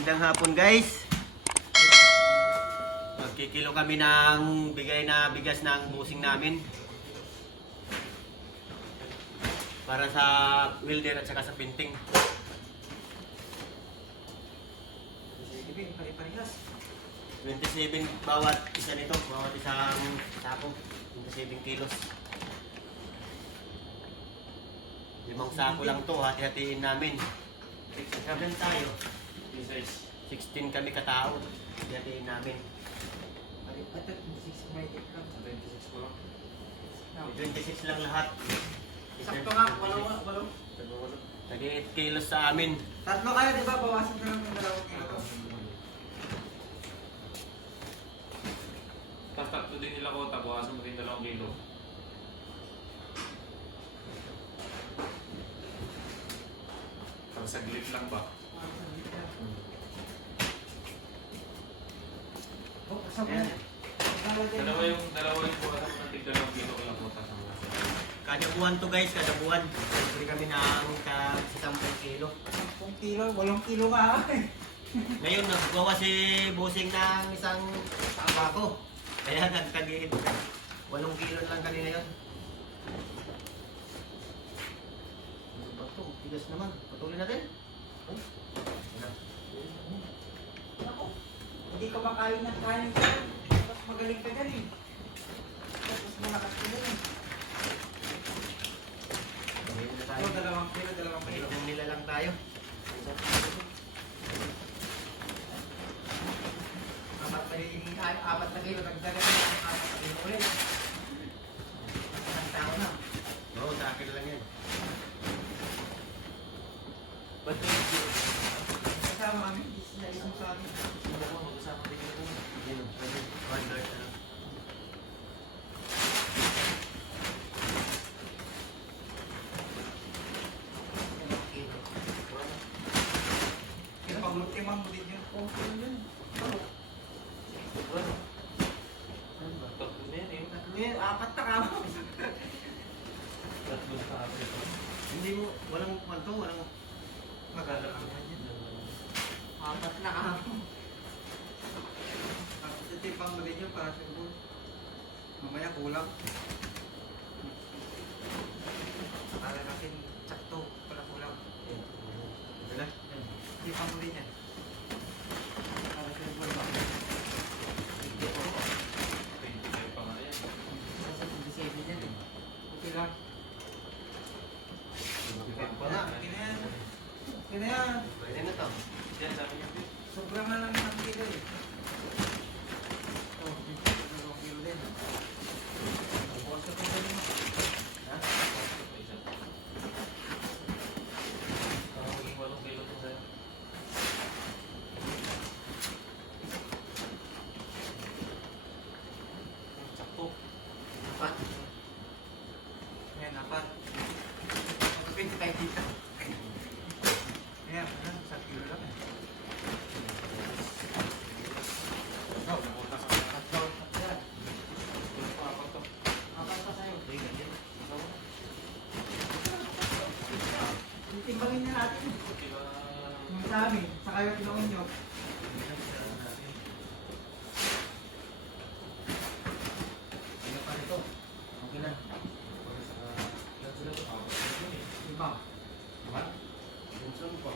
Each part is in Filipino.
Magandang hapon guys. Magkikilo kami ng bigay na bigas ng busing namin. Para sa welder at saka sa pinting. 27 bawat isa nito, bawat isang sako. 27 kilos. 5 sako lang to, hati-hatiin namin. 7 tayo. 16 kami katao. Hati-hatiin namin. 26 lang lahat. Sakto nga, walo. Nag-8 kilos sa amin. Tatlo kayo, di ba? Bawasan na lang yung 2 kilo. Tapos tatlo din nila ko, tabawasan mo din 2 kilo. Pag saglit lang ba? Oh, kasama yan. Dalawa yung buwasan mo ng 2 kilo ko lang po sa mga. Kada buwan to guys, kada buwan. Bili kami ng 10 kilo. 10 kilo, 8 kilo ka. Ngayon, naggawa si Busing ng isang tabako. Kaya nagtag-8. 8 kilo lang kami ngayon. Ano ba ito? Tigas naman. Patuloy natin. Oh. Ako, hindi ka makain ng kanin ka. Mas magaling ka dyan eh. Mas malakas ka dyan eh. Ngayon na tayo. Oh, 2 kilo, 2 kilo. Ngayon nila lang tayo. Apat na kilo, nagdagan na yung 4 na kilo ulit. Ang tao na. Oo, sa akin lang yan. Ba't Kasama kami, isang sa amin. Mag-usama din ito. yun? $1. Kaya pag-ultimang mo din yun. Okay yun. Tatlo na yan eh. Tatlo, 4 na kamo. Tatlo sa akin. Hindi mo, walang kwanto, walang Maganda ka yan. 4 na kamo. Tapos itipang mo din yun para siguro. Mamaya kulang. Para natin sakto, pala kulang. wala. Itipang mo din yan. Para siguro ba? 25 pa nga yan. Sa 27 yan eh. Okay lang. Wala. Okay na yan. Okay na yan. Pwede na to. Yan sabi niya. Sobrang na lang ng kilo eh. Oh, 2 kilo din. Bukas ka pa din mo. Ha? Maging 8 kilo ito sa'yo. Sakto. 4. Ayan, 4. Magpapin tayo dito. Ayan, 1 kilo lang eh. Oh, napunta sa mga. Tatlo. Ayan. Ito pa apat to. Apat pa sa'yo. Sige, ganyan. Timbangin na natin. Kilo Yung sa amin, sa kayo tinawin nyo. Ano pa nito? Okay na. Diba? Bunson pa.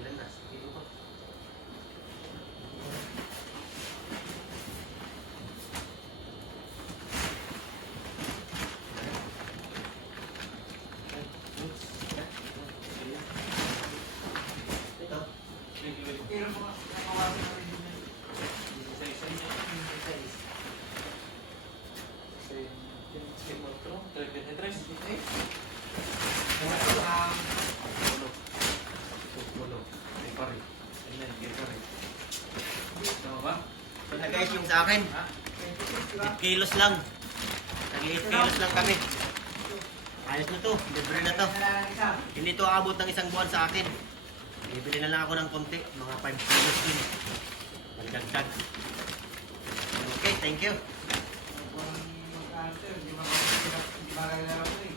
Ilan na? Kilo pa. Ito. Pero mga nakawasan natin din yan. Ito na guys yung sa akin. 8 kilos lang. Nag-8 kilos lang kami. Ayos na to. Libre na to. Hindi to aabot ng 1 buwan sa akin. Bibili na lang ako ng konti. Mga 5 kilos din. dagdag. Okay, thank you. Kung mag-answer, di ba kailangan ko eh.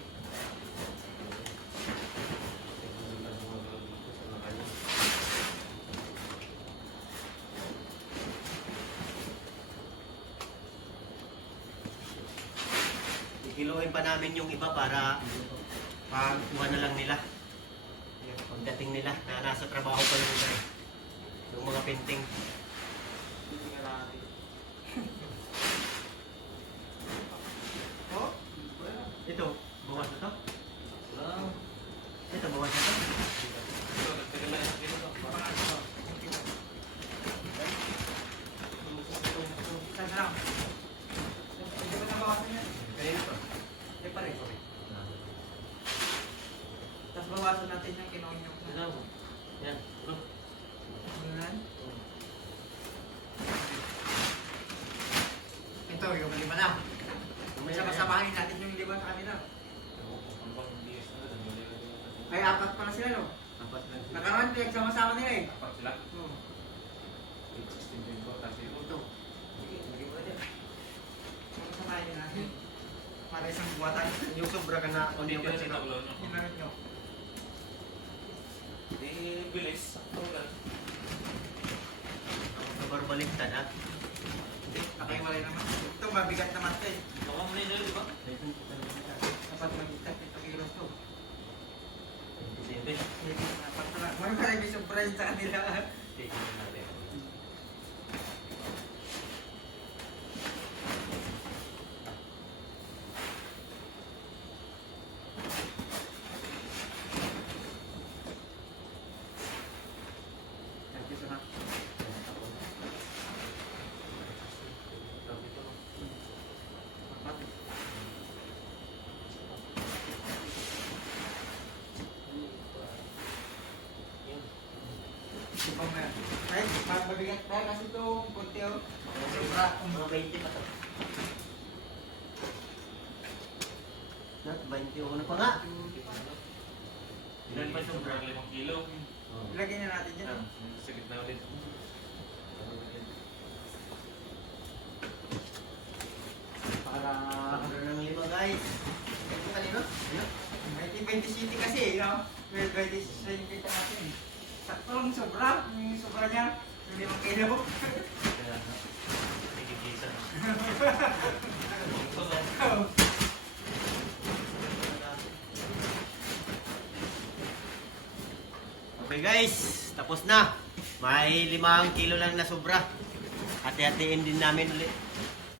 Ikiluhin pa namin yung iba para pagkuha na lang nila. Pagdating nila na nasa trabaho pa yung iba eh. Yung mga painting. Oh? Ito, bawas na to? Ito, bawas na to? Saan na lang? Hindi ko nabawasan yan. Kanina to? Hindi pa rin. Tapos bawasan natin yung kinonyok na. Ano? Yan. Bro. Yan. Ito, yung lima na. Sama-samahin natin yung lima sa kanila. Ay, apat pala sila, no? Apat lang sila. Nakaraan, pinagsama-sama nila eh. Apat sila. Oo. 16 din po, tapos ito. Ito. Sige, lagay mo na dyan. Sama-samahin nyo natin. Para isang buwatan. Yung sobra ka na ano yung Hindi na kasi ulo nyo. Hinarin nyo. Bilis. Sakto lang. kabarbaliktad ha. Nakiwalay naman. Ito, mabigat naman ito eh. Baka mo na yun, di ba? Dapat mag-itat ito kilos to. Hindi. Dapat pala. May pala may surprise sa kanila. Tingnan natin. Thank you so much. Ipang na. Ay, mabigat tayo kasi ito. Kunti oh. Sobra. Mga 20 pa to. Not 21 na pa nga. Ilan pa sobrang 5 kilo. Ilagay na natin dyan. oh. Sa gitna ulit. Para ano ng lima guys. Ito kanino? Ano? 1920 city kasi, no? May 20 city kita natin eh. Sakto lang sobra. Yung sobra niya. Yung 5 kilo. Kaya nagigisa. Okay guys, tapos na. May 5 kilo lang na sobra. Hati-hatiin din namin ulit.